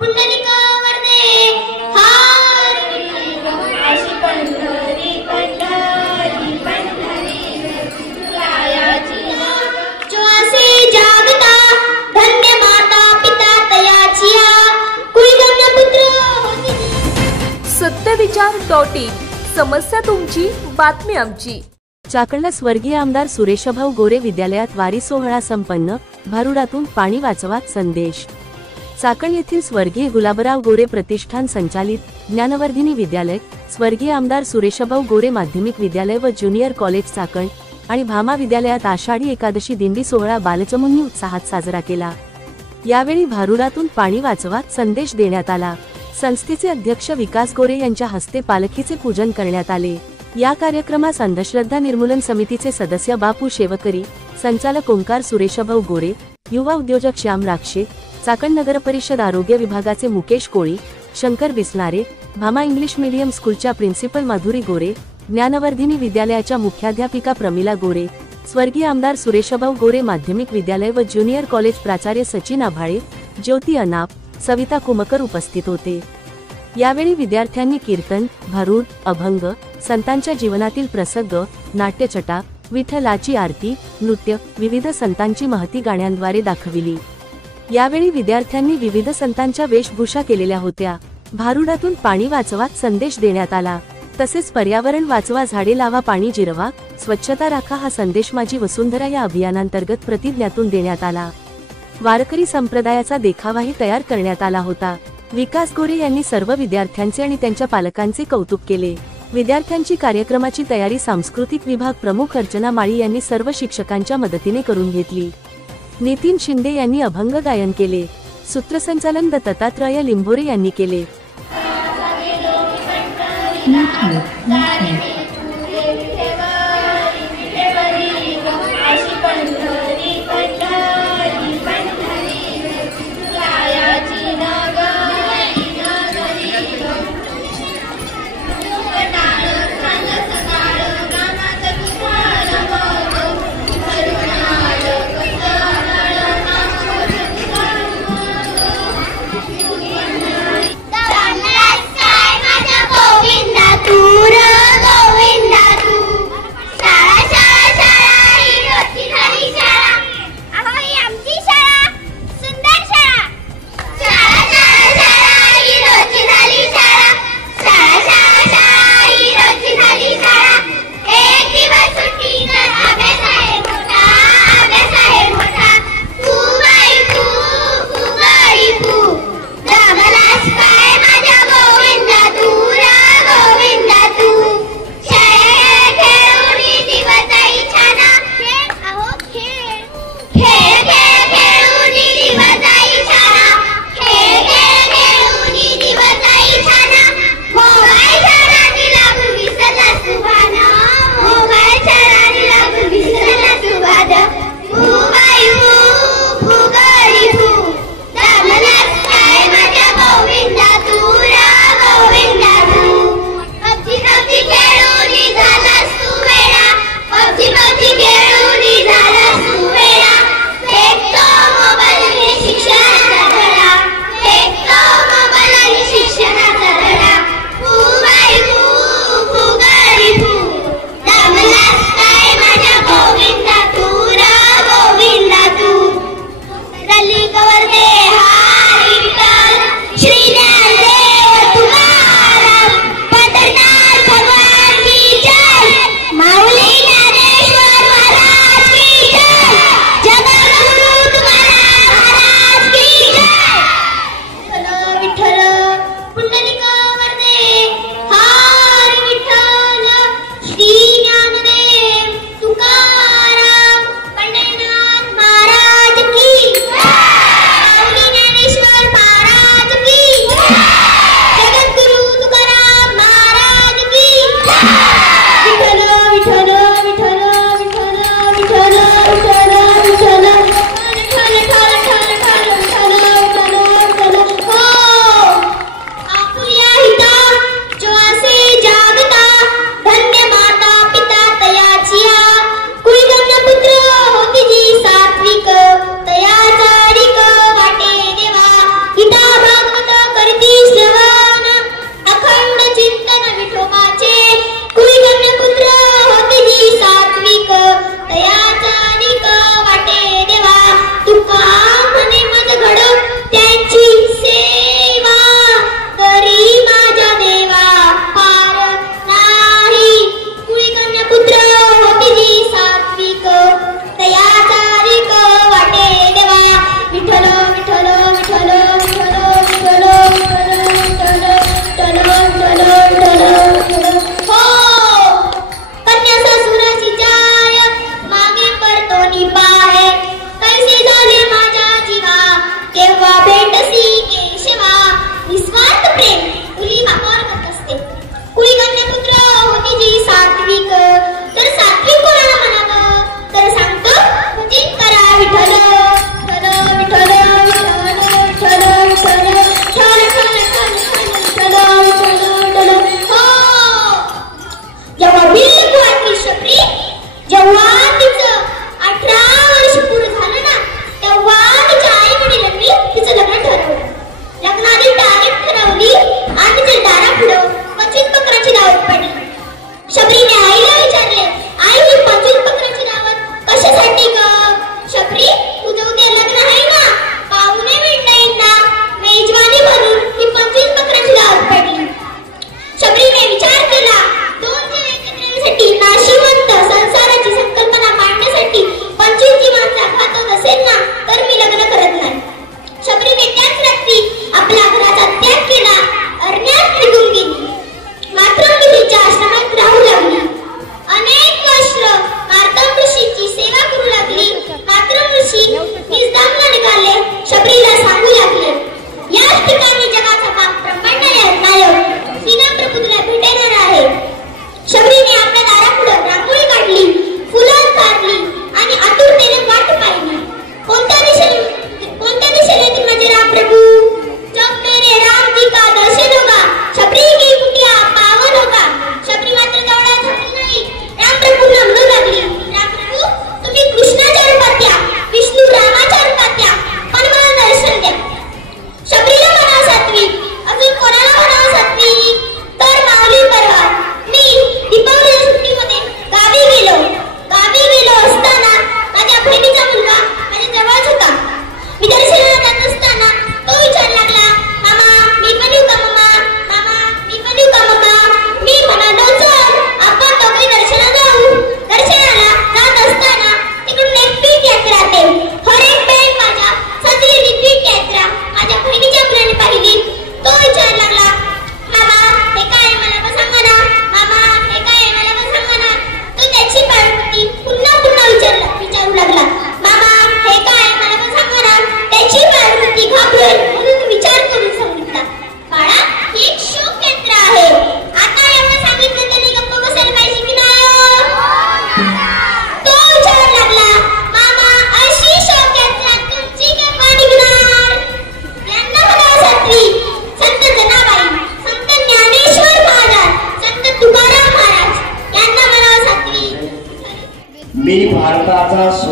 पुंडलिका वरदे हारी अशी पंढरी पंढरी पंढरी तुलायाची जो असे जागता धन्य माता पिता तयाचिया कुलगण्य पुत्र सत्यविचार.in समस्या तुमची बातमी आमची। चाकणला स्वर्गीय आमदार सुरेशभाऊ गोरे विद्यालयात वारी सोहळा संपन्न, भारुडातून पाणी वाचवा संदेश। चाकण येथील स्वर्गीय गुलाबराव गोरे प्रतिष्ठान संचालित ज्ञानवर्धिनी विद्यालय, स्वर्गीय आमदार सुरेशभाऊ गोरे माध्यमिक विद्यालय व ज्युनियर कॉलेज चाकण आणि भामा विद्यालयात आषाढी एकादशी दिंडी सोहळा बालचमुनी उत्साहात साजरा केला। यावेळी भारुडातून पाणी वाचवा संदेश देण्यात आला। संस्थेचे अध्यक्ष विकास गोरे यांच्या हस्ते पालखीचे पूजन करण्यात आले। या कार्यक्रमास अंधश्रद्धा निर्मूलन समितीचे सदस्य बापू शेवकरी, संचालक ओंकार सुरेशभाऊ गोरे, युवा उद्योजक श्याम राक्षे, चाकण नगर परिषद आरोग्य विभागाचे मुकेश कोळी, शंकर बिसनारे, भामा इंग्लिश मीडियम स्कूलच्या प्रिन्सिपल माधुरी गोरे, ज्ञानवर्धिनी विद्यालयाच्या मुख्याध्यापिका प्रमिला गोरे, स्वर्गीय आमदार सुरेशभाऊ गोरे माध्यमिक विद्यालय व ज्युनियर कॉलेज प्राचार्य सचिन आभाळे, ज्योती अनाप, सविता कुमकर उपस्थित होते। यावेळी विद्यार्थ्यांनी कीर्तन, भारुड, अभंग, संतांच्या जीवनातील प्रसंग, नाट्यछटा, विठ्ठलाची आरती, नृत्य, विविध संतांची महती गाण्यांद्वारे दाखविली। यावेळी विद्यार्थ्यांनी विविध संतांच्या वेशभूषा केलेल्या होत्या। भारुडातून पाणी वाचवा संदेश देण्यात आला। तसेच पर्यावरण वाचवा, झाडे लावा, पाणी जिरवा, स्वच्छता राखा हा संदेश माझी वसुंधरा या अभियानांतर्गत प्रतिज्ञातून देण्यात आला। वारकरी संप्रदायाचा देखावाही तयार करण्यात आला होता। विकास गोरे यांनी सर्व विद्यार्थ्यांचे आणि त्यांच्या पालकांचे कौतुक केले। विद्यार्थ्यांची कार्यक्रमाची तयारी सांस्कृतिक विभाग प्रमुख अर्चना माळी यांनी सर्व शिक्षकांच्या मदतीने करून घेतली। नितीन शिंदे यांनी अभंग गायन केले। सूत्रसंचालन दत्तात्रय लिंबोरे यांनी केले। गोविंदा तूर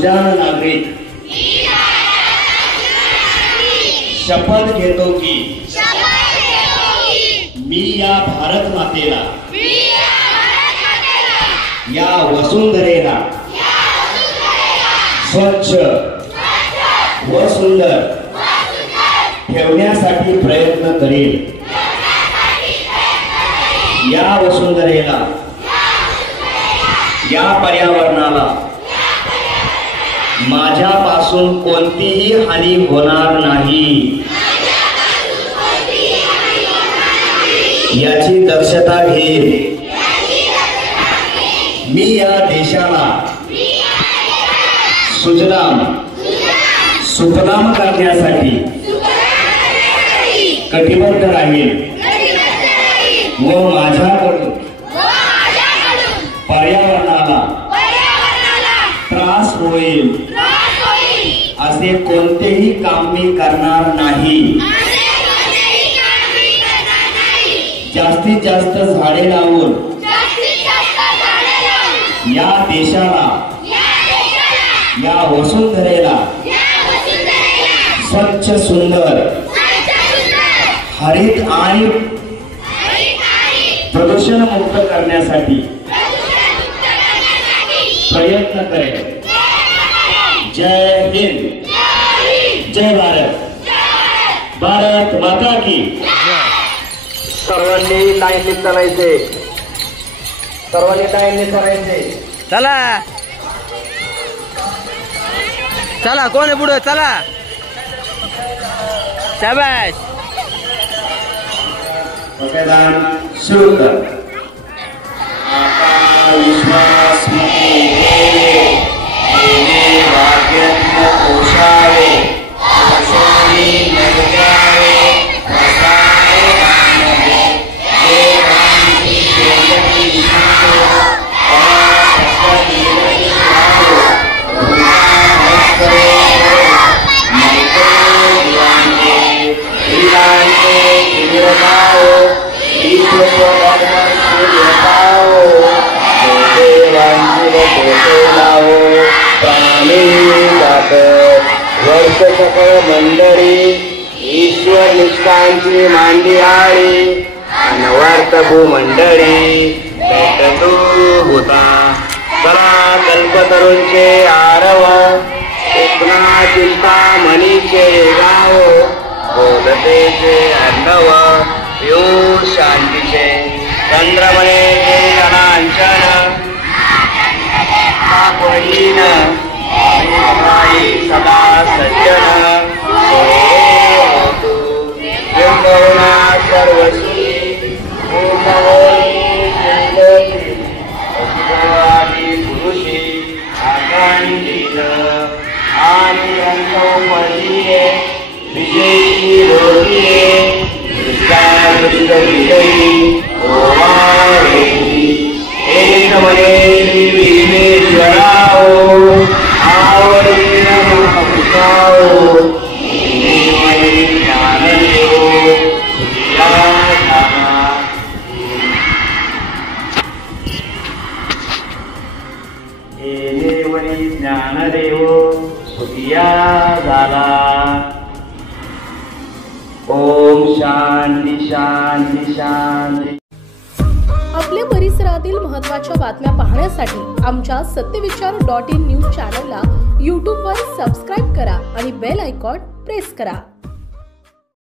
सुजाण नागरिक शपथ घेतो की मी या भारत मातेला या वसुंधरेला स्वच्छ व सुंदर ठेवण्यासाठी प्रयत्न करेल। या वसुंधरेला या पर्यावरणाला माझ्यापासून कोणतीही हानी होणार नाही याची दक्षता घेईल। मी या देशाला सुजलाम सुफलाम करण्यासाठी कटिबद्ध राहील व माझ्याकडून पर्यावरणाला त्रास होईल असे कोणतेही काम मी करणार नाही। जास्तीत जास्त झाडे लावून या देशाला या वसुंधरेला स्वच्छ सुंदर हरित आणि प्रदूषण मुक्त करण्यासाठी प्रयत्न करेल। जय हिंद, जय भारत, भारत माता की। सर्वांनी लाईनने चालायचे, सर्वांनी लाईनने चालायचे। चला चला, कोण आहे पुढे? चला, शाबाश। सुरू कर। आता विश्वास पोषावे वर्ष सकळ मंडळी ईश्वर निष्ठांची मांडी आळी अनवर्त भूमंडळी भेटतो होता। चला कल्पतरूंचे आरव पुन्हा चिंता मनीचे गाव बोलतेचे अर्णव पियूष शांतीचे चंद्रमणेचे अनांचन पडीन सदा सज्जन सर्वस्वी पुरुषी आकांक्षित आणि अंतोपदीये विजयी रोगिये विजयी एक मने विश्वेश्वराओ आवडीन महापुरुषाओ देवाई ज्ञानदेवो देवई ज्ञानदेवो सुखिया झाला। ओम शांती शांती शांती। आपल्या परिसरातील महत्त्वाच्या बातम्या पाहण्यासाठी आमच्या सत्यविचार.in न्यूज चॅनलला यूट्यूबवर सबस्क्राईब करा आणि बेल आयकॉन प्रेस करा।